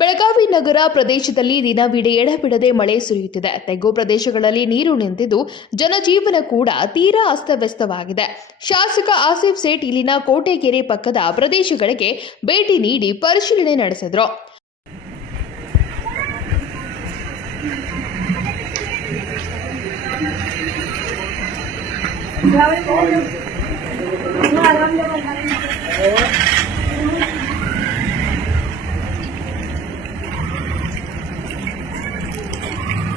ಬೆಳಗಾವಿ ನಗರ ಪ್ರದೇಶದಲ್ಲಿ ದಿನವಿಡೀ ಎಡಬಿಡದೆ ಮಳೆ ಸುರಿಯುತ್ತಿದೆ. ತೆಗ್ಗು ಪ್ರದೇಶಗಳಲ್ಲಿ ನೀರು ನಿಂತಿದ್ದು ಜನಜೀವನ ಕೂಡ ತೀರಾ ಅಸ್ತವ್ಯಸ್ತವಾಗಿದೆ. ಶಾಸಕ ಆಸಿಫ್ ಸೇಠ್ ಇಲ್ಲಿನ ಕೋಟೆಗೆರೆ ಪಕ್ಕದ ಪ್ರದೇಶಗಳಿಗೆ ಭೇಟಿ ನೀಡಿ ಪರಿಶೀಲನೆ ನಡೆಸಿದ್ರು.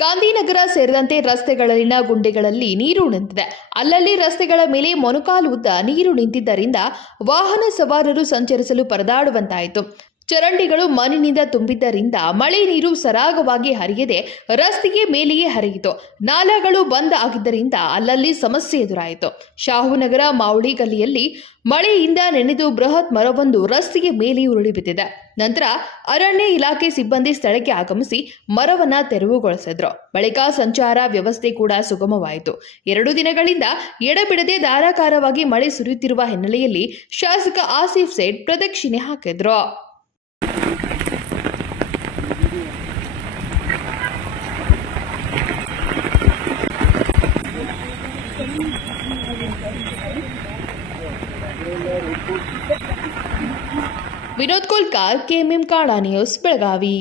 ಗಾಂಧಿನಗರ ಸೇರಿದಂತೆ ರಸ್ತೆಗಳಲ್ಲಿನ ಗುಂಡಿಗಳಲ್ಲಿ ನೀರು ನಿಂತಿದೆ. ಅಲ್ಲಲ್ಲಿ ರಸ್ತೆಗಳ ಮೇಲೆ ಮೊಣಕಾಲು ಉದ್ದ ನೀರು ನಿಂತಿದ್ದರಿಂದ ವಾಹನ ಸವಾರರು ಸಂಚರಿಸಲು ಪರದಾಡುವಂತಾಯಿತು. ಚರಂಡಿಗಳು ಮಣ್ಣಿನಿಂದ ತುಂಬಿದ್ದರಿಂದ ಮಳೆ ನೀರು ಸರಾಗವಾಗಿ ಹರಿಯದೆ ರಸ್ತೆಗೆ ಮೇಲೆಯೇ ಹರಿಯಿತು. ನಾಲಾಗಳು ಬಂದ್ ಆಗಿದ್ದರಿಂದ ಅಲ್ಲಲ್ಲಿ ಸಮಸ್ಯೆ ಎದುರಾಯಿತು. ಶಾಹುನಗರ ಮಾವಳಿ ಗಲ್ಲಿಯಲ್ಲಿ ಮಳೆಯಿಂದ ನೆನೆದು ಬೃಹತ್ ಮರವೊಂದು ರಸ್ತೆಗೆ ಮೇಲೆ ಉರುಳಿ ಬಿದ್ದಿದೆ. ನಂತರ ಅರಣ್ಯ ಇಲಾಖೆ ಸಿಬ್ಬಂದಿ ಸ್ಥಳಕ್ಕೆ ಆಗಮಿಸಿ ಮರವನ್ನ ತೆರವುಗೊಳಿಸಿದ್ರು. ಬಳಿಕ ಸಂಚಾರ ವ್ಯವಸ್ಥೆ ಕೂಡ ಸುಗಮವಾಯಿತು. ಎರಡು ದಿನಗಳಿಂದ ಎಡಬಿಡದೆ ಧಾರಾಕಾರವಾಗಿ ಮಳೆ ಸುರಿಯುತ್ತಿರುವ ಹಿನ್ನೆಲೆಯಲ್ಲಿ ಶಾಸಕ ಆಸಿಫ್ ಸೇಠ್ ಪ್ರದಕ್ಷಿಣೆ ಹಾಕಿದ್ರು. ವಿನೋದ್ ಕೋಲ್ಕಾರ್ ಕೆಎಂಎಂ ಕಾಡಾ ನ್ಯೂಸ್ ಬೆಳಗಾವಿ